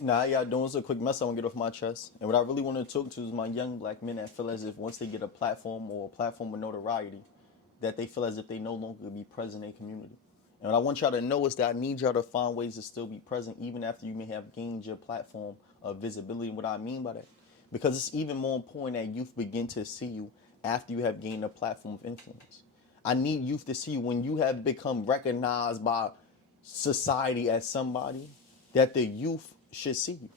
Nah, how y'all doing? It's a quick mess I want to get off my chest. And what I really want to talk to is my young black men that feel as if once they get a platform or a platform with notoriety, that they feel as if they no longer be present in a community. And what I want y'all to know is that I need y'all to find ways to still be present even after you may have gained your platform of visibility. And what I mean by that, because it's even more important that youth begin to see you after you have gained a platform of influence. I need youth to see you when you have become recognized by society as somebody, that the youth should see you.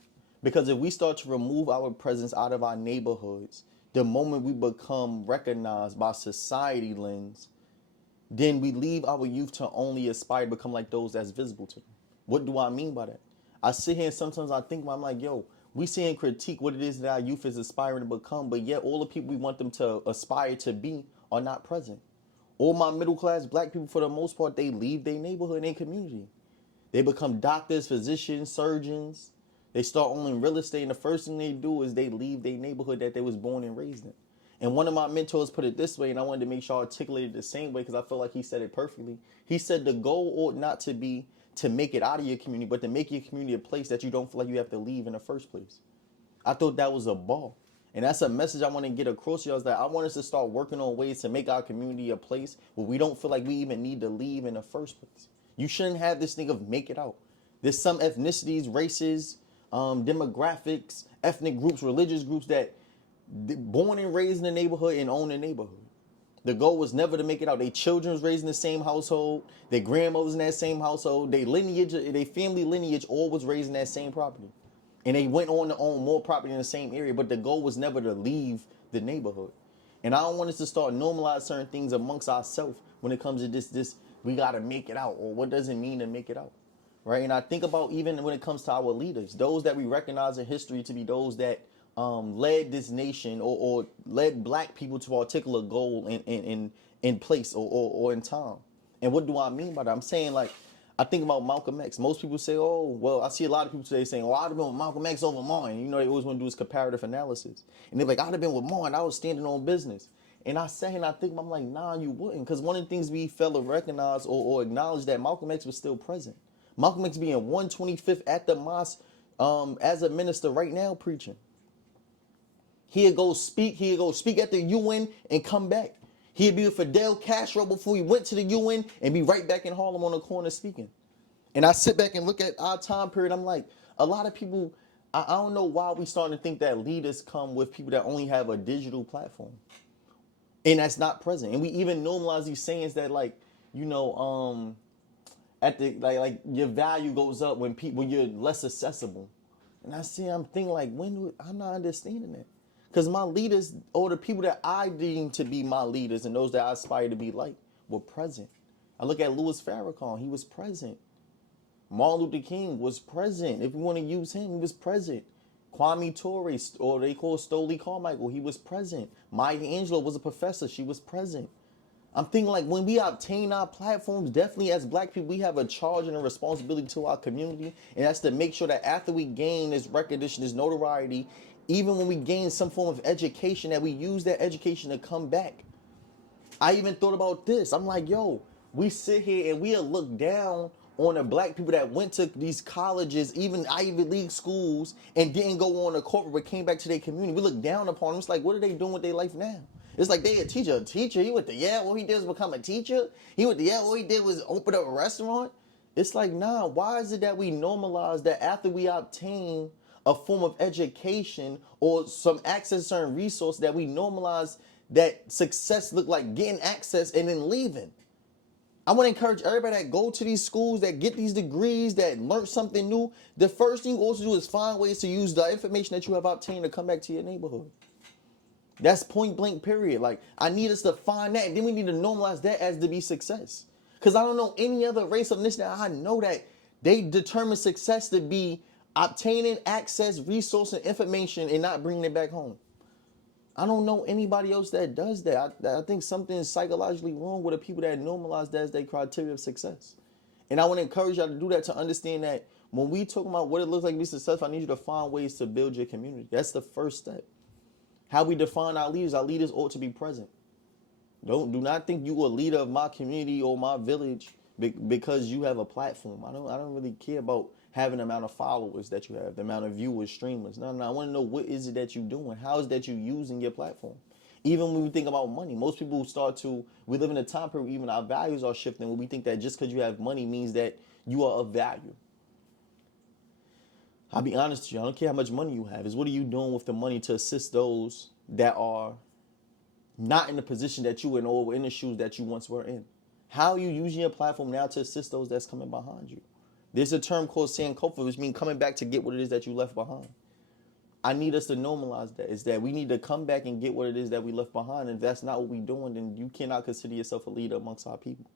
Because if we start to remove our presence out of our neighborhoods, the moment we become recognized by society lens, then we leave our youth to only aspire to become like those that's visible to them. What do I mean by that? I sit here and sometimes I think, I'm like, yo, we see and critique what it is that our youth is aspiring to become, but yet all the people we want them to aspire to be are not present. All my middle class black people, for the most part, they leave their neighborhood and their community. They become doctors, physicians, surgeons. They start owning real estate, and the first thing they do is they leave their neighborhood that they was born and raised in. And one of my mentors put it this way, and I wanted to make sure I articulated it the same way because I feel like he said it perfectly. He said the goal ought not to be to make it out of your community, but to make your community a place that you don't feel like you have to leave in the first place. I thought that was a ball. And that's a message I want to get across to y'all, is that I want us to start working on ways to make our community a place where we don't feel like we even need to leave in the first place. You shouldn't have this thing of make it out. There's some ethnicities, races, demographics, ethnic groups, religious groups that born and raised in the neighborhood and own the neighborhood. The goal was never to make it out. Their children was raised in the same household. Their grandmothers in that same household. Their lineage, their family lineage, all was raised in that same property. And they went on to own more property in the same area, but the goal was never to leave the neighborhood. And I don't want us to start normalize certain things amongst ourselves when it comes to this we gotta make it out, or what does it mean to make it out, right? And I think about even when it comes to our leaders, those that we recognize in history to be those that led this nation, or led black people to a particular goal in place, or in time. And what do I mean by that? I'm saying, like, I think about Malcolm X. Most people say, oh, well, I see a lot of people today saying, oh, I'd have been with Malcolm X over Martin. You know, they always want to do this comparative analysis. And they're like, I'd have been with Martin. I was standing on business. And I say, and I think, I'm like, nah, you wouldn't. Because one of the things we fail to recognize or acknowledge that Malcolm X was still present. Malcolm X being 125th at the mosque as a minister right now preaching. He'd go speak at the UN and come back. He'd be with Fidel Castro before he went to the UN and be right back in Harlem on the corner speaking. And I sit back and look at our time period. I'm like, a lot of people, I don't know why we starting to think that leaders come with people that only have a digital platform. And that's not present. And we even normalize these sayings that, like, you know, at the like your value goes up when you're less accessible. And I'm thinking, like, I'm not understanding that. Because my leaders, or the people that I deem to be my leaders and those that I aspire to be like, were present. I look at Louis Farrakhan, he was present. Martin Luther King was present. If we want to use him, he was present. Kwame Ture, or they call Stoli Carmichael, he was present. Maya Angelou was a professor, she was present. I'm thinking, like, when we obtain our platforms, definitely as black people, we have a charge and a responsibility to our community. And that's to make sure that after we gain this recognition, this notoriety, even when we gain some form of education, that we use that education to come back. I even thought about this. I'm like, yo, we sit here and we look down on the black people that went to these colleges, even Ivy League schools, and didn't go on a corporate but came back to their community. We look down upon them. It's like, what are they doing with their life now? It's like they a teacher. He went to Yale. All he did was become a teacher. He went to Yale. All he did was open up a restaurant. It's like, nah, why is it that we normalize that after we obtain a form of education or some access to certain resource, that we normalize that success look like getting access and then leaving? I want to encourage everybody that go to these schools, that get these degrees, that learn something new. The first thing you also do is find ways to use the information that you have obtained to come back to your neighborhood. That's point blank, period. Like, I need us to find that, and then we need to normalize that as to be success. Because I don't know any other race of this that I know that they determine success to be obtaining access, resource, and information and not bringing it back home. I don't know anybody else that does that. I think something is psychologically wrong with the people that normalize that as their criteria of success. And I want to encourage y'all to do that, to understand that when we talk about what it looks like to be successful, I need you to find ways to build your community. That's the first step. How we define our leaders ought to be present. Do not think you a leader of my community or my village because you have a platform. I don't really care about having the amount of followers that you have, the amount of viewers, streamers. No, I want to know what is it that you're doing? How is that you using your platform? Even when we think about money, most people we live in a time period, even our values are shifting, where we think that just because you have money means that you are of value. I'll be honest with you, I don't care how much money you have. It's what are you doing with the money to assist those that are not in the position that you in or in the shoes that you once were in? How are you using your platform now to assist those that's coming behind you? There's a term called sankofa, which means coming back to get what it is that you left behind. I need us to normalize that. Is that we need to come back and get what it is that we left behind. And if that's not what we're doing, then you cannot consider yourself a leader amongst our people.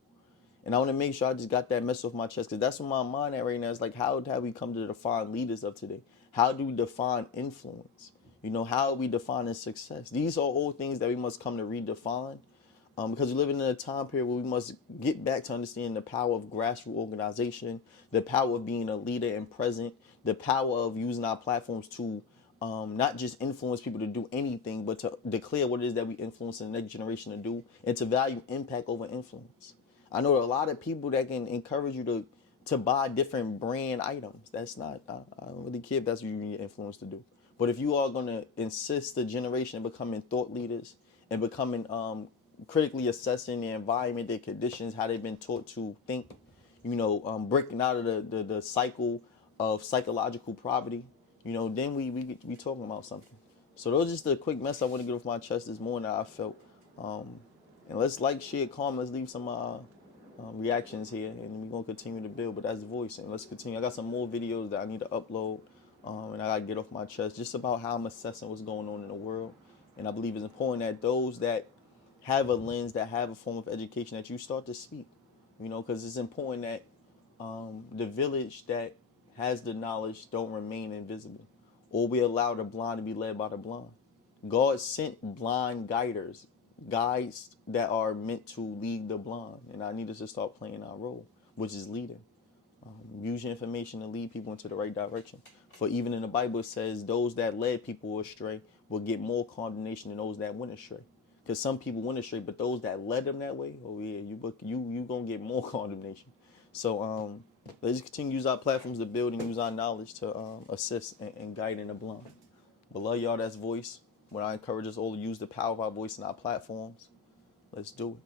And I want to make sure I just got that mess off my chest, because that's where my mind at right now. It's like, how have we come to define leaders of today? How do we define influence? How are we defining success? These are all things that we must come to redefine, because we're living in a time period where we must get back to understanding the power of grassroots organization, the power of being a leader and present, the power of using our platforms to not just influence people to do anything, but to declare what it is that we influence the next generation to do, and to value impact over influence. I know a lot of people that can encourage you to buy different brand items. That's not, I don't really care if that's what you need influence to do. But if you are going to insist the generation in becoming thought leaders and becoming critically assessing the environment, their conditions, how they've been taught to think, breaking out of the cycle of psychological poverty, then we talking about something. So those are just a quick mess I want to get off my chest this morning that I felt. And let's share, comment, let's leave some reactions here, and we're going to continue to build, but that's the voice, and let's continue. I got some more videos that I need to upload, and I got to get off my chest just about how I'm assessing what's going on in the world. And I believe it's important that those that have a lens, that have a form of education, that you start to speak, because it's important that the village that has the knowledge don't remain invisible, or we allow the blind to be led by the blind. God sent blind guiders, guides that are meant to lead the blind, and I need us to start playing our role, which is leading. Use your information to lead people into the right direction. For even in the Bible, it says those that led people astray will get more condemnation than those that went astray. Because some people went astray, but those that led them that way, oh yeah, you gonna get more condemnation. So let's continue to use our platforms to build and use our knowledge to assist and guide in the blind. But love y'all, that's voice. When I encourage us all to use the power of our voice in our platforms, let's do it.